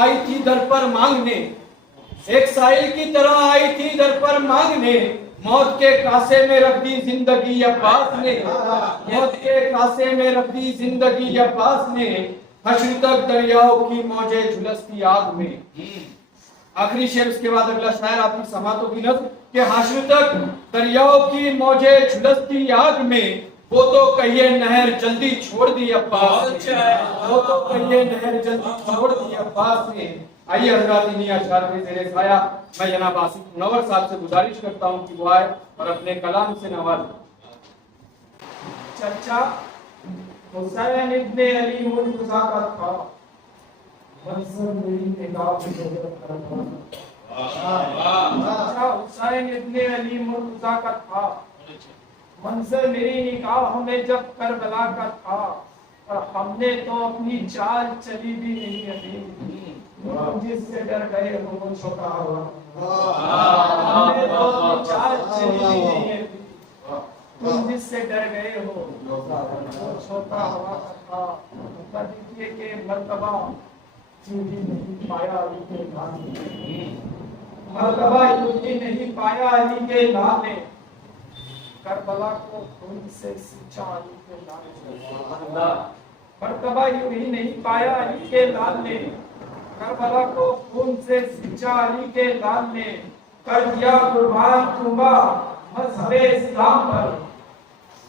آئی تھی در پر مانگنے، ایک سائل کی طرح آئی تھی در پر مانگنے، موت کے کاسے میں رکھ دی زندگی عباس نے، موت کے کاسے میں رکھ دی زندگی عباس نے، حشر تک دریاؤں کی موجیں جھلستی آگ میں۔ آخری شعر، اس کے بعد اگلا شاعر آپ کی سماعتوں کی نظر کہ حشر تک دریاؤں کی موجیں جھلستی آگ میں، وہ تو کہیے نہر جلدی چھوڑ دی عباس نے، وہ تو کہیے نہر جلدی چھوڑ دی عباس نے۔ آئیے حضرات انہی اشعار کے زیر سایہ میں جناب آصف منور صاحب سے گزارش کرتا ہوں کہ وہ آئے اور اپنے کلام سے نوازیں۔ چچا حسین ابن علی مرتضیٰ کا تھا، منظر میری نگاہ میں چچا حسین ابن علی مرتضیٰ کا تھا، منظر میری نگاہ میں جب کربلا کا تھا، اور ہم نے تو اپنی چال چلی بھی نہیں ابھی، تم جس سے ڈر گئے ہو وہ چھوٹا ہوا، ہم نے تو اپنی چال چلی بھی نہیں ابھی، تم جس سے ڈر گئے ہو وہ چھوٹا ہوا تھا۔ دیکھیے کہ مرتبہ یوں ہی نہیں پایا علی کے لال نے، مرتبہ یوں ہی نہیں پایا علی کے لال نے، کربلا کو خون سے سینچا علی کے لال نے، مرتبہ یوں ہی نہیں پایا علی کے لال نے، کربلا کو خون سے سینچا علی کے لال نے، کر دیا قربان کنبہ مذہب اسلام پر،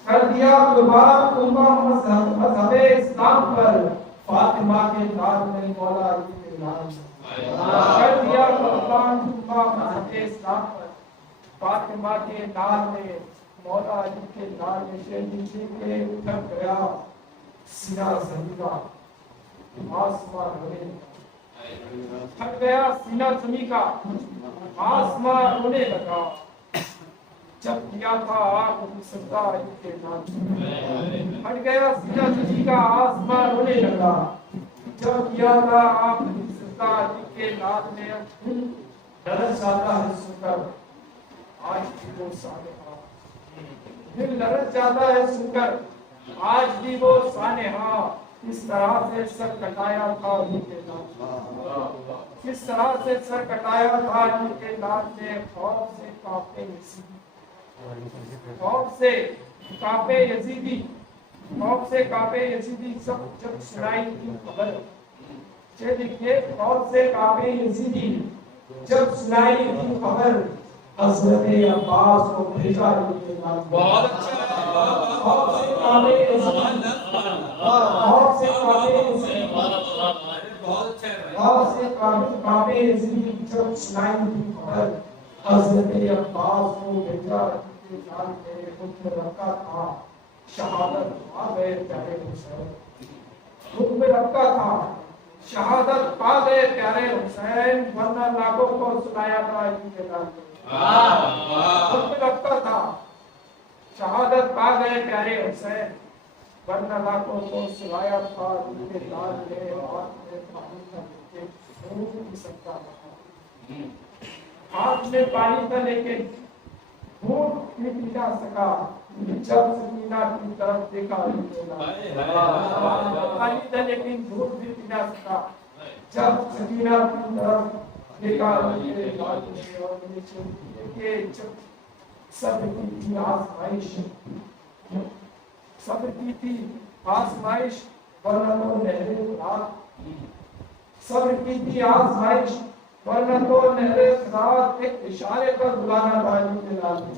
کر دیا قربان کنبہ مذہب اسلام پر، فاطمہ کے لال نے مولا علی کے لال نے، کر دیا قربان کنبہ مذہب اسلام پر، فاطمہ کے لال نے مولا علی کے لال نے۔ سے نیچے کے اٹھک گیا سینہ زمین کا، آسمان رونے لگا، اٹھک گیا سینہ زمین کا، آسمان رونے لگا، جب کیا تھا آگ سجدہ علی کے لال نے، اٹھ گیا سینہ زمین کا، آسمان رونے لگا، جب کیا تھا آگ سجدہ علی کے لال نے۔ ڈر جاتا ہے سن کر آج بھی وہ صالحہ، دل لرز جاتا ہے سن کر آج بھی وہ سانحہ، کس طرح سے سر کٹایا تھا علی کے لال، کس طرح سے سر کٹایا تھا علی کے لال نے۔ خوف سے کانپے یزیدی، خوف سے کانپے یزیدی، خوف سے کانپے یزیدی، سب جب سنائی تھی خبر، یہ دیکھیے خوف سے کانپے یزیدی جب سنائی تھی خبر، حضرت عباس کو بھیجا علی کے لال نے۔ بہت اچھا، خوف سے کانپے یزیدی، خوف سے کانپے یزیدی، خوف سے کانپے یزیدی جب سنائی تھی خبر، حضرت عباس کو بھیجا علی کے لال نے۔ خود میں رکھا تھا شہادت پا گئے پیارے حسین، خود میں رکھا تھا شہادت پا گئے پیارے حسین، ورنہ لاکھوں کو سنایا تھا علی کے لال نے۔ خود میں رکھا تھا شہادت پا گئے پیارے حسین، ورنہ لاکھوں کو سنایا تھا علی کے لال نے۔ ہاتھ میں پانی تھا لیکن بھوک نہیں سکتا تھا، ہاتھ میں پانی تھا لیکن بھوک نہیں پی نہ سکا، جب سکینہ کی طرف دیکھا علی کے لال، پانی تھا لیکن بھوک بھی پی نہ سکا، جب سکینہ کی طرف دیکھا علی کے لال نے۔ اور نیچے کہ جب صبر کی تھی آزمائش، صبر کی تھی آزمائش، ورنہ تو نہر فرات، صبر کی تھی آزمائش، ورنہ تو نہر فرات، ایک اشارے پر بلانا تھا علی کے لال نے۔